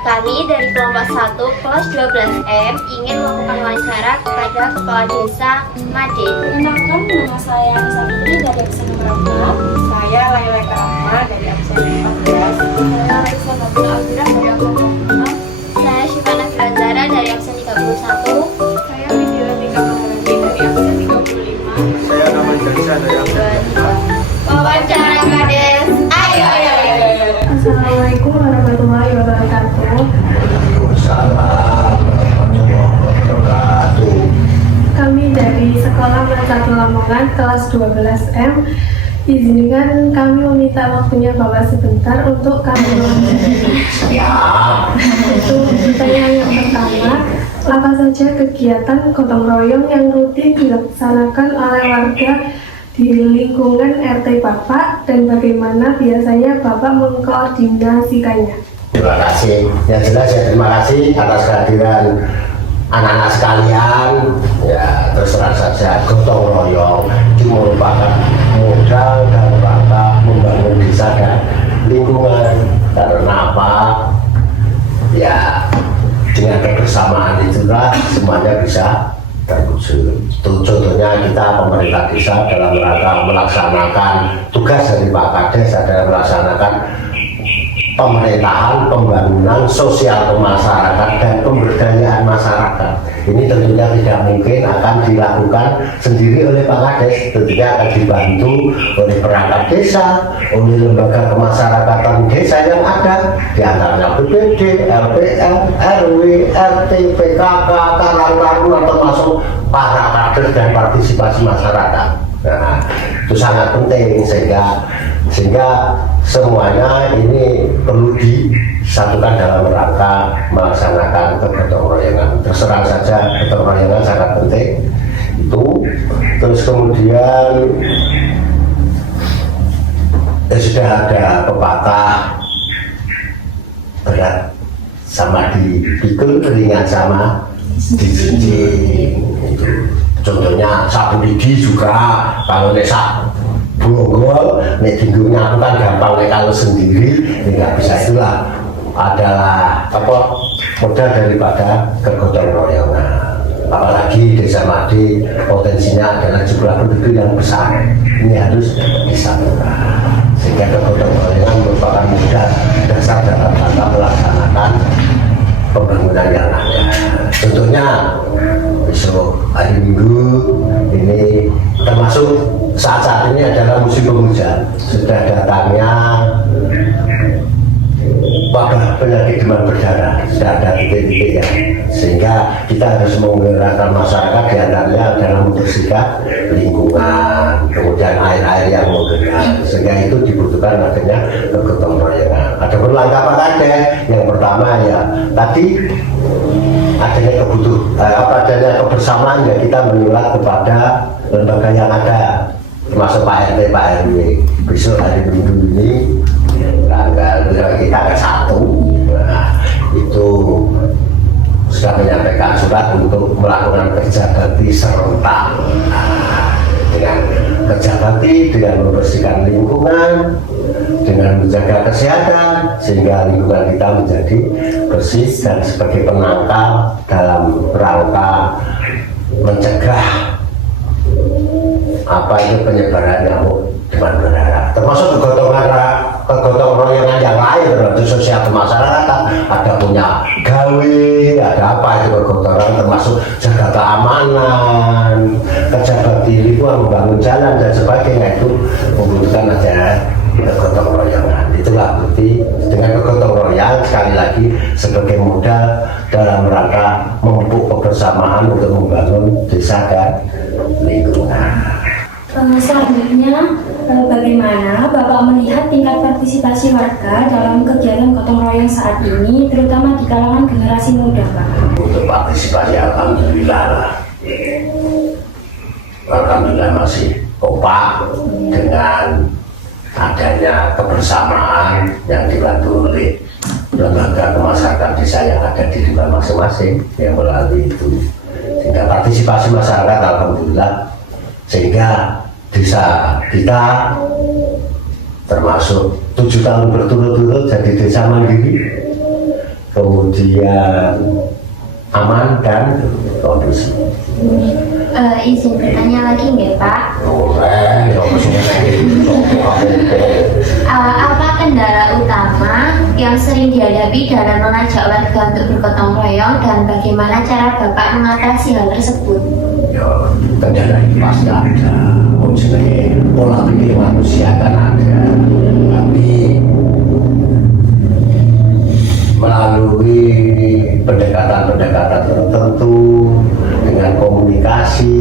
Kami dari kelompok 1 kelas 12M ingin melakukan wawancara kepada Kepala Desa Made. Perkenalkan, nama saya Nisa Fitri dari absen nomor 4. Saya Laila Karama dari absen 14. Saya Raisa Batul Abdullah dari absen 26. Saya Syifa Nafila Zara dari absen 31. Saya Widya Tika Maharani dari absen 35. Saya nama Jalisa dari absen. Wawancara Kades. Ayo. Assalamualaikum warahmatullahi wabarakatuh. Kami dari Sekolah Menengah Lamongan kelas 12M. Izinkan kami meminta waktunya Bapak sebentar untuk kami Untuk pertanyaan yang pertama, apa saja kegiatan gotong royong yang rutin dilaksanakan oleh warga di lingkungan RT Bapak dan bagaimana biasanya Bapak mengkoordinasikannya? Terima kasih. Yang jelas ya terima kasih atas kehadiran anak-anak sekalian. Ya terus terang saja gotong royong itu merupakan modal dalam rangka membangun desa dan lingkungan. Karena apa? Ya dengan kebersamaan itulah semuanya bisa terwujud. Contohnya kita pemerintah desa dalam rangka melaksanakan tugas dari Pak Kades adalah melaksanakan pemerintahan, pembangunan sosial masyarakat dan pemberdayaan masyarakat. Ini tentunya tidak mungkin akan dilakukan sendiri oleh Pak Kades, tentunya akan dibantu oleh perangkat desa, oleh lembaga kemasyarakatan desa yang ada, di antaranya BPD, LPM, RW, RT, PKK, Karang Taruna, termasuk para kader dan partisipasi masyarakat. Nah, itu sangat penting sehingga semuanya ini perlu disatukan dalam rangka melaksanakan kegotong royongan. Terserah saja gotong royongan sangat penting itu. Terus kemudian sudah ada pepatah berat sama dipikul, ringan sama dijunjing. Itu contohnya sapu lidi juga, kalau nesak bonggol, nek tinggungnya aku kan gampang, nek kalau sendiri nggak bisa. Itulah adalah apa modal daripada kegotong royongan. Apalagi desa Made potensinya adalah jumlah penduduk yang besar, ini harus disatukan sehingga kegotong royongan merupakan modal dasar dalam rangka melaksanakan pembangunan yang ada. Contohnya besok hari Minggu ini, termasuk saat-saat ini adalah musim penghujan, sudah datangnya wabah penyakit demam berdarah, sudah ada titik-titiknya, sehingga kita harus menggerakkan masyarakat diantaranya dalam membersihkan lingkungan, kemudian air-air yang mengalir, sehingga itu dibutuhkan adanya kegotong royongan. Ada langkah apa saja? Yang pertama ya tadi adanya adanya kebersamaan, ya kita menyurat kepada lembaga yang ada, termasuk Pak RT, Pak RW. Besok hari Minggu ini tanggal kita ke 1, nah, itu sudah menyampaikan surat untuk melakukan kerja bakti serentak. Dengan kerja bakti, dengan membersihkan lingkungan, dengan menjaga kesehatan, sehingga lingkungan kita menjadi bersih dan sebagai penangkal dalam rangka mencegah apa itu penyebaran nyamuk demam berdarah, termasuk kegotong royongan yang lain berarti sosial kemasyarakatan, ada punya gawe, ada apa itu kegotongan, termasuk jaga keamanan, kerja bakti lingkungan, membangun jalan dan sebagainya, itu membutuhkan aja kegotong royongan. Itulah bukti dengan kegotong royongan sekali lagi sebagai modal dalam rangka memupuk kebersamaan untuk membangun desa dan lingkungan. Selanjutnya, bagaimana Bapak melihat tingkat partisipasi warga dalam kegiatan gotong royong saat ini, terutama di kalangan generasi muda, Pak? Untuk partisipasi alhamdulillah masih kompak dengan adanya kebersamaan yang dibantu oleh lembaga kemasyarakatan desa yang ada di lingkungan masing-masing yang melalui itu, sehingga partisipasi masyarakat alhamdulillah, sehingga desa kita termasuk 7 tahun berturut-turut jadi desa mandiri, kemudian kemudian aman dan kondusif. Izin bertanya lagi nggak Pak? Boleh, Apa kendala utama yang sering dihadapi dalam mengajak warga untuk bergotong royong dan bagaimana cara Bapak mengatasi hal tersebut? ya kendala ini pasti ada. Maksudnya pola pikir manusia kan ada, tapi melalui pendekatan-pendekatan tertentu dengan komunikasi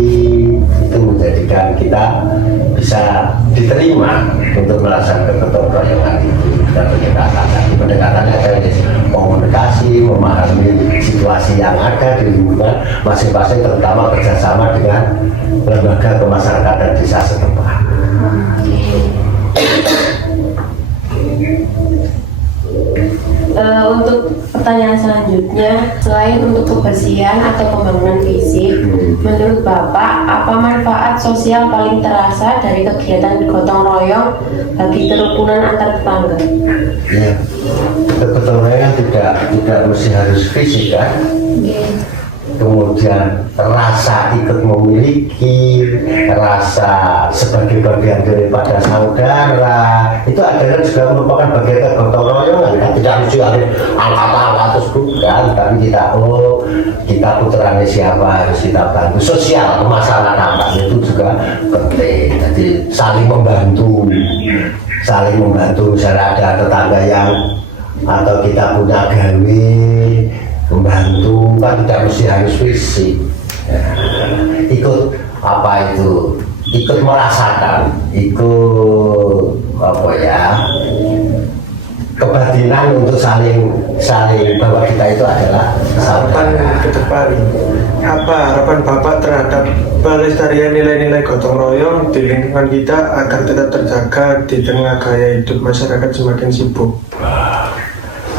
itu menjadikan kita bisa diterima untuk melaksanakan gotong royongan itu. Dan pendekatannya adalah komunikasi, memahami situasi yang ada di lingkungan masing-masing, terutama kerjasama dengan lembaga kemasyarakatan desa setempat. Untuk pertanyaan selanjutnya, selain untuk kebersihan atau pembangunan fisik, menurut Bapak, apa manfaat sosial paling terasa dari kegiatan gotong royong bagi kerukunan antar tetangga? Ya, gotong royong tidak mesti harus fisik kan? Kemudian rasa ikut memiliki, rasa sebagai bagian daripada saudara, itu adalah juga merupakan bagian gotong royongan kan? Tidak harus angkat-angkat terus bukan, tapi kita putranya siapa harus kita bantu. Sosial kemasyarakatan itu juga penting, jadi saling membantu misalnya ada tetangga yang atau kita punya gawe membantu kan tidak mesti harus fisik. Ikut merasakan, kebatinan untuk saling bahwa kita itu adalah Harapan ke depan, apa harapan Bapak terhadap pelestarian nilai-nilai gotong royong di lingkungan kita agar tetap terjaga di tengah gaya hidup masyarakat semakin sibuk?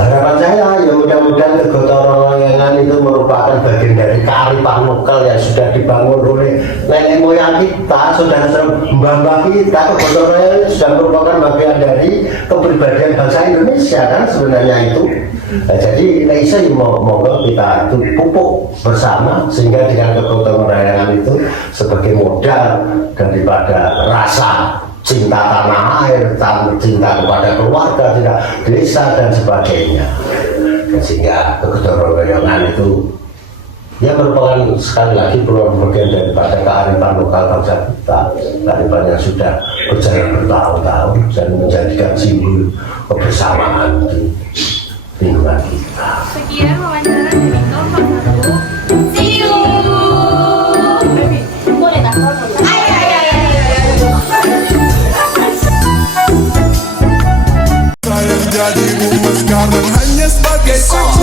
Harapan saya ya mudah-mudahan gotong royongan itu merupakan bagian dari kearifan lokal yang sudah dibangun oleh nenek moyang kita, saudara-saudara mbah kita. Gotong royongan sudah merupakan bagian dari kepribadian bangsa Indonesia kan sebenarnya itu. Nah, jadi Indonesia monggo kita itu pupuk bersama sehingga dengan gotong royongan itu sebagai modal daripada rasa cinta tanah air, cinta kepada keluarga, cinta desa dan sebagainya. Sehingga gotong royongan itu ya merupakan sekali lagi bagian daripada kearifan lokal bangsa kita, kearifan yang sudah berjalan bertahun-tahun dan menjadikan simbol kebersamaan di lingkungan kita. Sekian wawancara dari kelompok 1. See you. Boleh nggak? Saya menjadi sekarang hanya sebagai saksi.